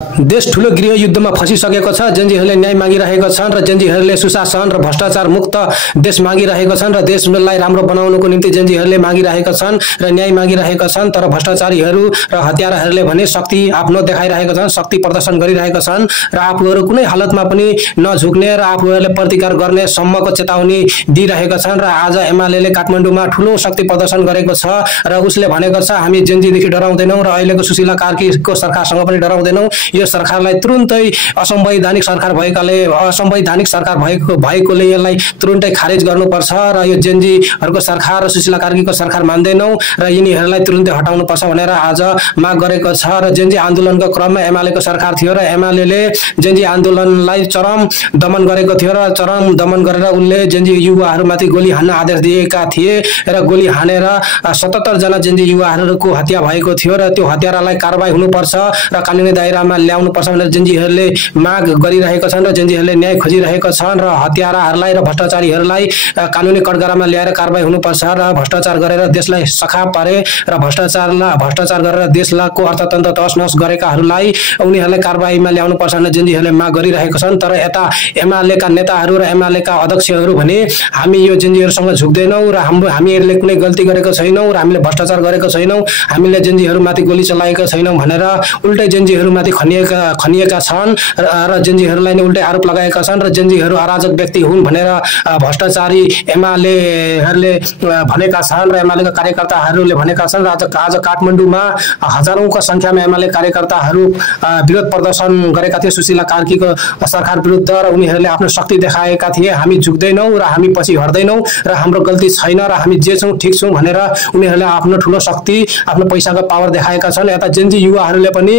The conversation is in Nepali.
देश ठूलो गृह युद्धमा फसिसकेको छ। जेनजीहरूले न्याय मागिरहेका छन् र जेनजीहरूले सुशासन र भ्रष्टाचार मुक्त देश मागिरहेका छन् र देशलाई राम्रो बनाउनको निम्ति जेनजीहरूले मागिरहेका छन् र न्याय मागिरहेका छन्। तर भ्रष्टाचारीहरू र हत्याराहरूले भने शक्ति आफ्नो देखाइरहेका छन्, शक्ति प्रदर्शन गरिरहेका छन् र आफूहरू कुनै हालतमा पनि नझुक्ने र आफूहरूले प्रतिकार गर्ने सम्मको चेतावनी दिइरहेका छन्। र आज एमालेले काठमाडौँमा ठूलो शक्ति प्रदर्शन गरेको छ र उसले भनेको छ हामी जेनजीदेखि डराउँदैनौँ र अहिलेको सुशीला कार्कीको सरकारसँग पनि डराउँदैनौँ। यो सरकारलाई तुरुन्तै असंवैधानिक सरकार भएकोले यसलाई तुरुन्तै खारेज गर्नुपर्छ र यो जेनजीहरूको सरकार र सुशीला कार्कीको सरकार मान्दैनौँ र यिनीहरूलाई तुरुन्तै हटाउनुपर्छ भनेर आज माग गरेको छ। र जेनजी आन्दोलनको क्रममा एमालेको सरकार थियो र एमालेले जेनजी आन्दोलनलाई चरम दमन गरेको थियो र चरम दमन गरेर उनले जेनजी युवाहरूमाथि गोली हान्न आदेश दिएका थिए र गोली हानेर 77 जना जेनजी युवाहरूको हत्या भएको थियो र त्यो हत्यारालाई कारबाही हुनुपर्छ र कानुनी दायरामा ल्याउनुपर्छ भनेर जेनजीहरूले माग गरिरहेका छन् र जेनजीहरूले न्याय खोजिरहेका छन् र हत्याराहरूलाई र भ्रष्टाचारीहरूलाई कानुनी कठघरामा ल्याएर कारबाही हुनुपर्छ र भ्रष्टाचार गरेर देशलाई सखा पारे र भ्रष्टाचार गरेर देशको अर्थतन्त्र तहस-नहस गरेकाहरूलाई उनीहरूलाई कारबाहीमा ल्याउनुपर्छ भनेर जेनजीहरूले माग गरिरहेका छन्। तर यता एमालेका नेताहरू र एमालेका अध्यक्षहरू भने हामी यो जेनजीहरूसँग झुक्दैनौँ र हामीहरूले कुनै गल्ती गरेको छैनौँ र हामीले भ्रष्टाचार गरेको छैनौँ, हामीले जेनजीहरूमाथि गोली चलाएका छैनौँ भनेर उल्टै जेनजीहरूमाथि खनिएका छन् र जेनजीहरूलाई नै उल्टै आरोप लगाएका छन् र जेनजीहरू अराजक व्यक्ति हुन् भनेर भ्रष्टाचारी एमालेहरूले भनेका छन् र एमालेका कार्यकर्ताहरूले भनेका छन् र आज काठमाडौँमा हजारौंको संख्यामा एमाले कार्यकर्ताहरू विरोध प्रदर्शन गरेका थिए सुशीला कार्कीको सरकार विरुद्ध र उनीहरूले आफ्नो शक्ति देखाएका थिए। हामी झुक्दैनौँ र हामी पछि हट्दैनौँ र हाम्रो गल्ती छैन र हामी जे छौँ ठिक छौँ भनेर उनीहरूले आफ्नो ठूलो शक्ति आफ्नो पैसाको पावर देखाएका छन्। यता जेनजी युवाहरूले पनि